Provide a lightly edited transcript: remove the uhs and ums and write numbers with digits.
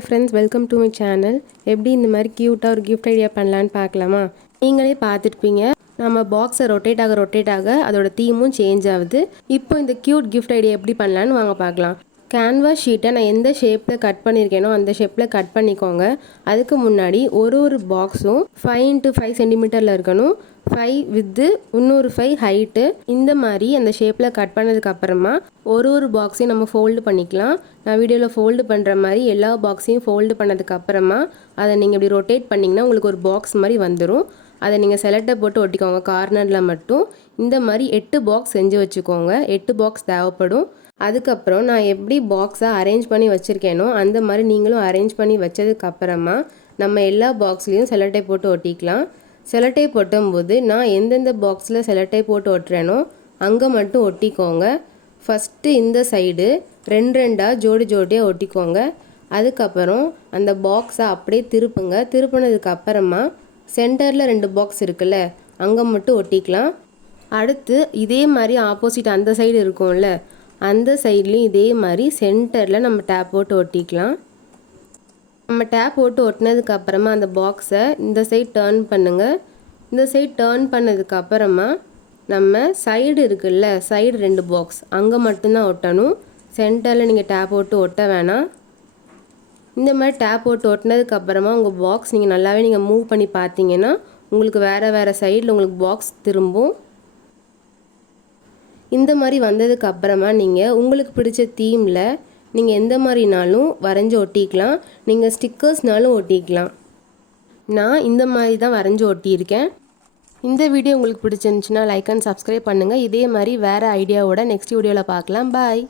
Hi friends, welcome to my channel. எப்படி இந்த மாதிரி க்யூட்டாக ஒரு கிஃப்ட் ஐடியா பண்ணலான்னு பார்க்கலாமா? நீங்களே பார்த்துருப்பீங்க, நம்ம பாக்ஸை ரொட்டேட் ஆக அதோட தீமும் சேஞ்ச் ஆகுது. இப்போ இந்த க்யூட் கிஃப்ட் ஐடியா எப்படி பண்ணலான்னு வாங்க பார்க்கலாம். கேன்வாஸ் ஷீட்டை நான் எந்த ஷேப்பில் கட் பண்ணியிருக்கேனோ அந்த ஷேப்பில் கட் பண்ணிக்கோங்க. அதுக்கு முன்னாடி ஒரு பாக்ஸும் 5x5 சென்டிமீட்டரில் இருக்கணும். 5 வித்து இன்னொரு 5 ஹைட்டு. இந்த மாதிரி அந்த ஷேப்பில் கட் பண்ணதுக்கப்புறமா ஒரு பாக்ஸையும் நம்ம ஃபோல்டு பண்ணிக்கலாம். நான் வீடியோவில் ஃபோல்டு பண்ணுற மாதிரி எல்லா பாக்ஸையும் ஃபோல்டு பண்ணதுக்கப்புறமா அதை நீங்கள் இப்படி ரொட்டேட் பண்ணிங்கன்னா உங்களுக்கு ஒரு பாக்ஸ் மாதிரி வந்துடும். அதை நீங்கள் செலக்டை போட்டு ஒட்டிக்கோங்க கார்னரில் மட்டும். இந்த மாதிரி 8 பாக்ஸ் செஞ்சு வச்சுக்கோங்க. 8 பாக்ஸ் தேவைப்படும். அதுக்கப்புறம் நான் எப்படி பாக்ஸை அரேஞ்ச் பண்ணி வச்சுருக்கேனோ அந்த மாதிரி நீங்களும் அரேஞ்ச் பண்ணி வச்சதுக்கப்புறமா நம்ம எல்லா பாக்ஸ்லேயும் செலட்டை போட்டு ஒட்டிக்கலாம். செலட்டை ஒட்டும்போது நான் எந்தெந்த பாக்ஸில் செலட்டை போட்டு ஒட்டுறேனோ அங்கே மட்டும் ஒட்டிக்கோங்க. ஃபஸ்ட்டு இந்த சைடு 2 ஜோடியாக ஒட்டிக்கோங்க. அதுக்கப்புறம் அந்த பாக்ஸை அப்படியே திருப்புங்க. திருப்பினதுக்கப்புறமா சென்டரில் 2 பாக்ஸ் இருக்குல்ல அங்கே மட்டும் ஒட்டிக்கலாம். அடுத்து இதே மாதிரி ஆப்போசிட் அந்த சைடு இருக்கும்ல அந்த சைட்லேயும் இதே மாதிரி சென்டரில் நம்ம டேப் போட்டு ஒட்டிக்கலாம். நம்ம டேப் போட்டு ஒட்டினதுக்கப்புறமா அந்த பாக்ஸை இந்த சைட் டேர்ன் பண்ணுங்கள். இந்த சைட் டேர்ன் பண்ணதுக்கப்புறமா நம்ம சைடு இருக்குல்ல, சைடு 2 பாக்ஸ் அங்கே மட்டும்தான் ஒட்டணும். சென்டரில் நீங்கள் டேப் போட்டு ஒட்ட வேணாம். இந்த மாதிரி டேப் போட்டு ஒட்டினதுக்கப்புறமா உங்கள் பாக்ஸ் நீங்கள் நல்லாவே நீங்கள் மூவ் பண்ணி பார்த்தீங்கன்னா உங்களுக்கு வேறு சைடில் உங்களுக்கு பாக்ஸ் திரும்பும். இந்த மாதிரி வந்ததுக்கப்புறமா நீங்கள் உங்களுக்கு பிடிச்ச தீமில் நீங்கள் எந்த மாதிரினாலும் வரைஞ்சி ஒட்டிக்கலாம். நீங்கள் ஸ்டிக்கர்ஸ்னாலும் ஒட்டிக்கலாம். நான் இந்த மாதிரி தான் வரைஞ்சி ஒட்டியிருக்கேன். இந்த வீடியோ உங்களுக்கு பிடிச்சிருந்துச்சுன்னா லைக் அண்ட் சப்ஸ்கிரைப் பண்ணுங்கள். இதே மாதிரி வேறு ஐடியாவோட நெக்ஸ்ட் வீடியோவில் பார்க்கலாம். பாய்.